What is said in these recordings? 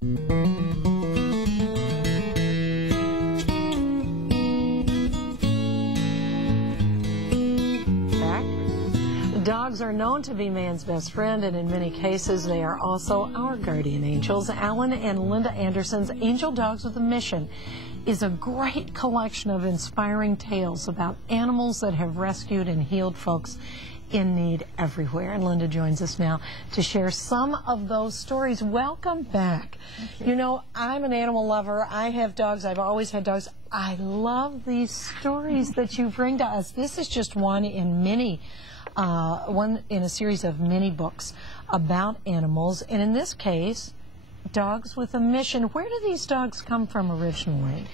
Dogs are known to be man's best friend, and in many cases they are also our guardian angels. Alan and Linda Anderson's Angel Dogs with a Mission is a great collection of inspiring tales about animals that have rescued and healed folks in need everywhere. And Linda joins us now to share some of those stories. Welcome back. You know, I'm an animal lover. I have dogs. I've always had dogs. I love these stories that you bring to us. This is just one in many one in a series of many books about animals, and in this case, Dogs with a Mission. Where do these dogs come from originally?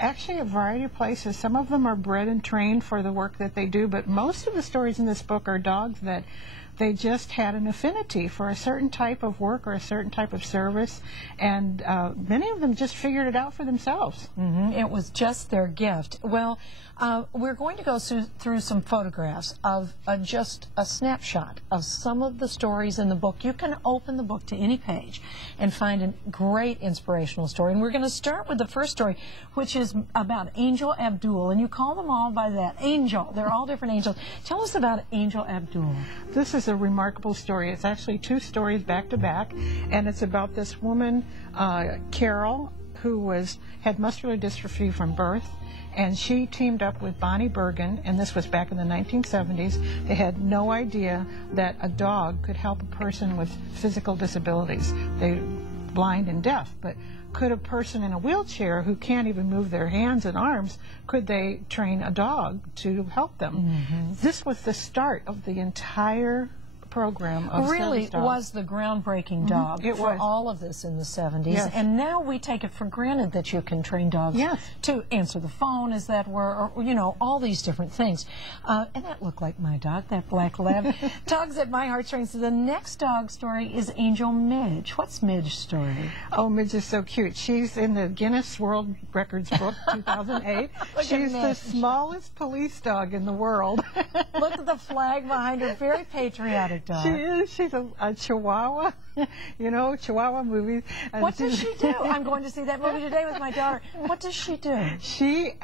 Actually, a variety of places. Some of them are bred and trained for the work that they do, but most of the stories in this book are dogs that they just had an affinity for a certain type of work or a certain type of service, and many of them just figured it out for themselves. It was just their gift. Well, we're going to go through some photographs of just a snapshot of some of the stories in the book. You can open the book to any page and find a great inspirational story. And we're going to start with the first story, which is about Angel Abdul. And you call them all by that, Angel. They're all different angels. Tell us about Angel Abdul. This is a remarkable story. It's actually two stories back to back, and it's about this woman, Carol, who had muscular dystrophy from birth. And she teamed up with Bonnie Bergen, and this was back in the 1970s. They had no idea that a dog could help a person with physical disabilities. They're blind and deaf, but could a person in a wheelchair who can't even move their hands and arms, could they train a dog to help them? This was the start of the entire program of really was the groundbreaking dog for all of this in the 70s. Yes. And now we take it for granted that you can train dogs to answer the phone, as that were, or, you know, all these different things. And that looked like my dog, that black lab. Dogs at my heartstrings. So the next dog story is Angel Midge. What's Midge's story? Oh, Midge is so cute. She's in the Guinness World Records book, 2008. She's the smallest police dog in the world. Look at the flag behind her. Very patriotic dog. She is. She's a Chihuahua. You know, Chihuahua movies. What does she do? I'm going to see that movie today with my daughter. What does she do? She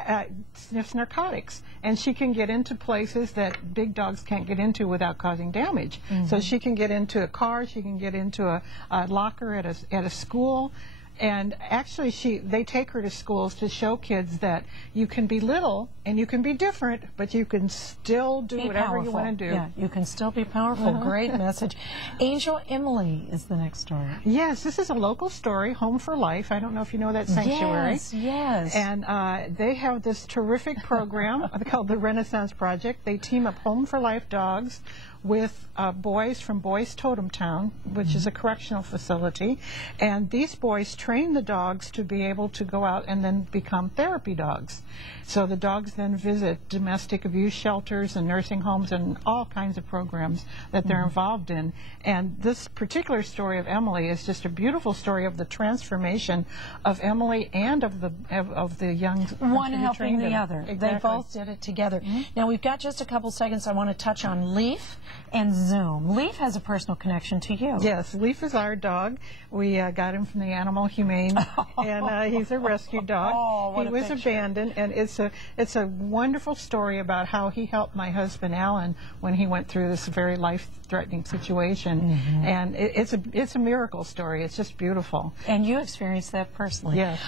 sniffs narcotics, and she can get into places that big dogs can't get into without causing damage. So she can get into a car, she can get into a locker at a school. And actually, they take her to schools to show kids that you can be little and you can be different, but you can still do whatever you want to do. Yeah, you can still be powerful. Great message. Angel Emily is the next story. Yes, this is a local story, Home for Life. I don't know if you know that sanctuary. Yes, yes. And they have this terrific program called the Renaissance Project. They team up Home for Life dogs with boys from Boys Totem Town, which is a correctional facility, and these boys train the dogs to be able to go out and then become therapy dogs. So the dogs then visit domestic abuse shelters and nursing homes and all kinds of programs that they're involved in. And this particular story of Emily is just a beautiful story of the transformation of Emily and of the young one helping the other. Exactly. They both did it together. Now we've got just a couple seconds. I want to touch on Leaf and Zoom. Leaf has a personal connection to you. Yes, Leaf is our dog. We got him from the Animal Humane, and he's a rescue dog. Oh, he was abandoned, and it's a wonderful story about how he helped my husband Alan when he went through this very life-threatening situation. And it's a miracle story. It's just beautiful. And you experienced that personally. Yes.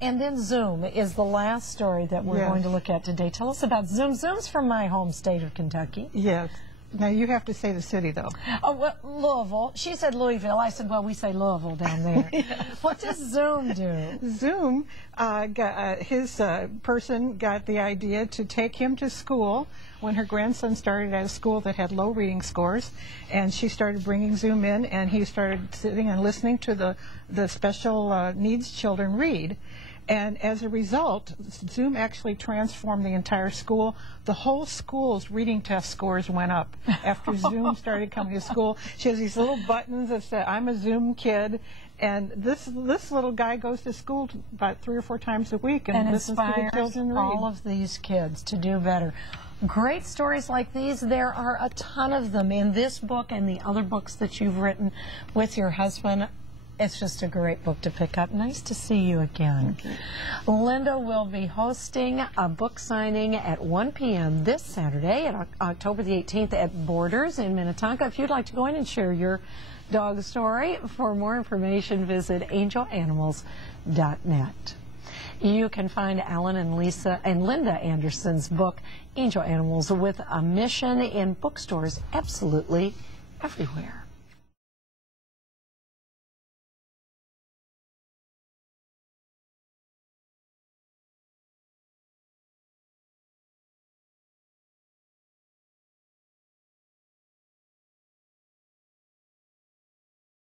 And then Zoom is the last story that we're going to look at today. Tell us about Zoom. Zoom's from my home state of Kentucky. Yes. Now, you have to say the city, though. Oh, well, Louisville. She said Louisville. I said, well, we say Louisville down there. What does Zoom do? Zoom, his person got the idea to take him to school when her grandson started at a school that had low reading scores, and she started bringing Zoom in, and he started sitting and listening to the special needs children read. And as a result, Zoom actually transformed the entire school. The whole school's reading test scores went up after Zoom started coming to school. She has these little buttons that say, I'm a Zoom kid. And this little guy goes to school about 3 or 4 times a week and listens to the children read. All of these kids to do better. Great stories like these. There are a ton of them in this book and the other books that you've written with your husband. It's just a great book to pick up. Nice to see you again. Linda will be hosting a book signing at 1 p.m. this Saturday, at October the 18th, at Borders in Minnetonka. If you'd like to go in and share your dog story, for more information, visit angelanimals.net. You can find Alan and Linda Anderson's book, Angel Animals with a Mission, in bookstores absolutely everywhere.